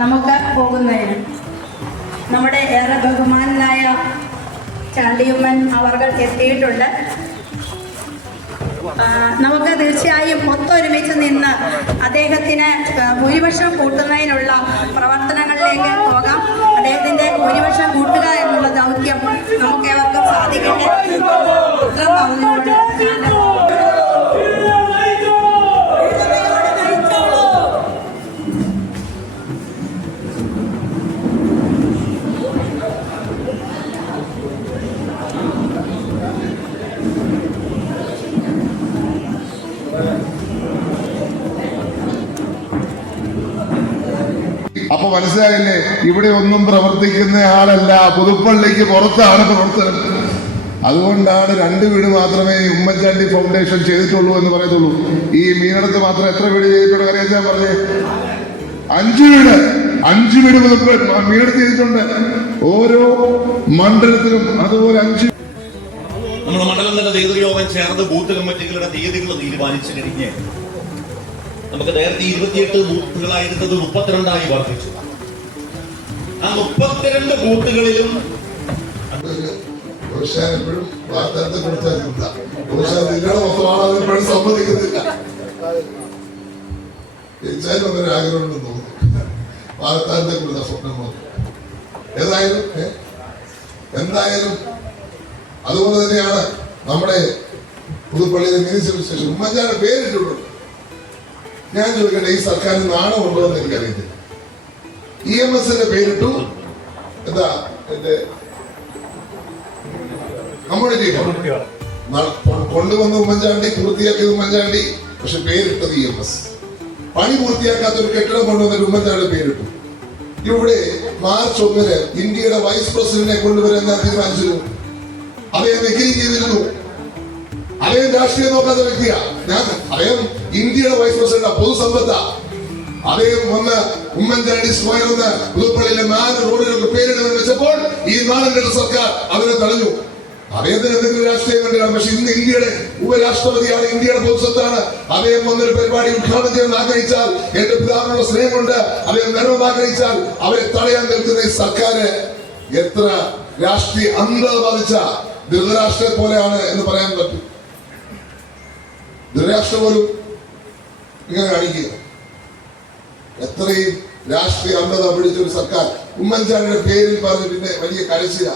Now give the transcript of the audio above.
നമുക്ക് പോകുന്നതിന് നമ്മുടെ ഏറെ ബഹുമാനായ ചാണ്ടിയമ്മൻ അവർ എത്തിയിട്ടുണ്ട്. നമുക്ക് തീർച്ചയായും ഒത്തൊരുമിച്ച് നിന്ന് അദ്ദേഹത്തിന് ഭൂരിപക്ഷം കൂട്ടുന്നതിനുള്ള പ്രവർത്തനങ്ങളിലേക്ക് പോകാം. അദ്ദേഹത്തിൻ്റെ ഭൂരിപക്ഷം കൂട്ടുക എന്നുള്ള ദൗത്യം നമുക്ക് ഏവർക്കും സാധിക്കട്ടെ. പറഞ്ഞുകൊണ്ട് അപ്പൊ മനസ്സിലായില്ലേ, ഇവിടെ ഒന്നും പ്രവർത്തിക്കുന്ന ആളല്ല, പുതുപ്പള്ളിക്ക് പുറത്താണ് പ്രവർത്തനം. അതുകൊണ്ടാണ് 2 വീട് മാത്രമേ ഉമ്മൻചാണ്ടി ഫൗണ്ടേഷൻ ചെയ്തിട്ടുള്ളൂ എന്ന് പറയത്തുള്ളൂ. ഈ മീനടത്ത് മാത്രം എത്ര വീട് ചെയ്തിട്ടുണ്ട് അറിയാൻ ഞാൻ പറഞ്ഞേ? 5 വീട് 5 വീട് മീനടത്ത് ചെയ്തിട്ടുണ്ട്. ഓരോ മണ്ഡലത്തിലും അതുപോലെ 5. നമ്മുടെ മണ്ഡലം തന്നെ നേതൃയോഗം ചേർന്ന് ബൂത്ത് കമ്മിറ്റികളുടെ തീയതികൾ തീരുമാനിച്ചു കഴിഞ്ഞ് നമുക്ക് നേരത്തെ 28 ബൂത്തുകളായിരുന്നത് 32 വർദ്ധിച്ചു. ആ 32 ബൂത്തുകളിലും എപ്പോഴും വാർത്തത്തെ കുറിച്ചായിരിക്കില്ല. നിങ്ങളുടെ മൊത്തമാണെന്ന് സമ്മതിക്കുന്നില്ല. ജയിച്ചാലും ഒന്നൊരു ആഗ്രഹം ഉണ്ടെന്ന് തോന്നുന്നു. വാർത്താനത്തെ കുറിച്ച സ്വപ്നം എന്തായാലും അതുകൊണ്ട് തന്നെയാണ് നമ്മുടെ പുതുപ്പള്ളിയിലെ മുനിസിപ്പൽ സ്റ്റേഷൻ ഉമ്മൻചാണ്ടി പേരിട്ടിട്ടുണ്ട്. ഞാൻ ചോദിക്കട്ടെ, ഈ സർക്കാരിന് നാണമുണ്ടോ എന്ന് എനിക്കറിയത്തില്ല. EMSന്റെ പേരിട്ടു. എന്താ എന്റെ കമ്മ്യൂണിറ്റി കൊണ്ടുവന്ന ഉമ്മൻചാണ്ടി, പൂർത്തിയാക്കിയത് ഉമ്മൻചാണ്ടി, പക്ഷെ പേരിട്ടത് EMS. പണി പൂർത്തിയാക്കാത്ത ഒരു കെട്ടിടം കൊണ്ടുവന്നിട്ട് ഉമ്മൻചാണ്ടി പേരിട്ടു. ഇവിടെ മാർച്ച് 1 ഇന്ത്യയുടെ വൈസ് പ്രസിഡന്റിനെ കൊണ്ടുവരാൻ ഞാൻ തീരുമാനിച്ചിരുന്നു. അദ്ദേഹം എഗ്രി ചെയ്തിരുന്നു. അദ്ദേഹം രാഷ്ട്രീയം നോക്കാത്ത വ്യക്തിയാ. അദ്ദേഹം ഇന്ത്യയുടെ വൈസ് പ്രസിഡന്റ്, പൊതുസമ്പത്താ. അദ്ദേഹം വന്ന് ഉമ്മൻചാണ്ടി സ്ക്വയർ എന്ന് പുതുപ്പള്ളിയിലെ 4 റോഡുകൾക്ക് പേരിടുമെന്ന് വെച്ചപ്പോൾ ഈ നാടിന്റെ സർക്കാർ അതിനെ തടഞ്ഞു. അദ്ദേഹത്തിന് എന്തെങ്കിലും രാഷ്ട്രീയം കണ്ടില്ല. പക്ഷെ ഇന്ന് ഇന്ത്യയുടെ ഉപരാഷ്ട്രപതിയാണ്, ഇന്ത്യയുടെ പൊതുസ്വത്താണ്. അദ്ദേഹം വന്നൊരു പരിപാടി ഉദ്ഘാടനം ചെയ്യാൻ ആഗ്രഹിച്ചാൽ, എന്റെ പിതാവിനുള്ള സ്നേഹം കൊണ്ട് അദ്ദേഹം വരണമെന്ന് ആഗ്രഹിച്ചാൽ അവരെ തടയാൻ നിൽക്കുന്ന ഈ സർക്കാർ എത്ര രാഷ്ട്രീയ അന്ധത ബാധിച്ച ധൃതരാഷ്ട്രത്തെ പോലെയാണ് എന്ന് പറയാൻ പറ്റും. ധൃതരാഷ്ട്രം പോലും ഇങ്ങനെ കാണിക്കുക. എത്രയും രാഷ്ട്രീയ അന്ധത പിടിച്ചൊരു സർക്കാർ ഉമ്മൻചാണ്ടിയുടെ പേരിൽ പറഞ്ഞ് പിന്നെ വലിയ കരച്ചില.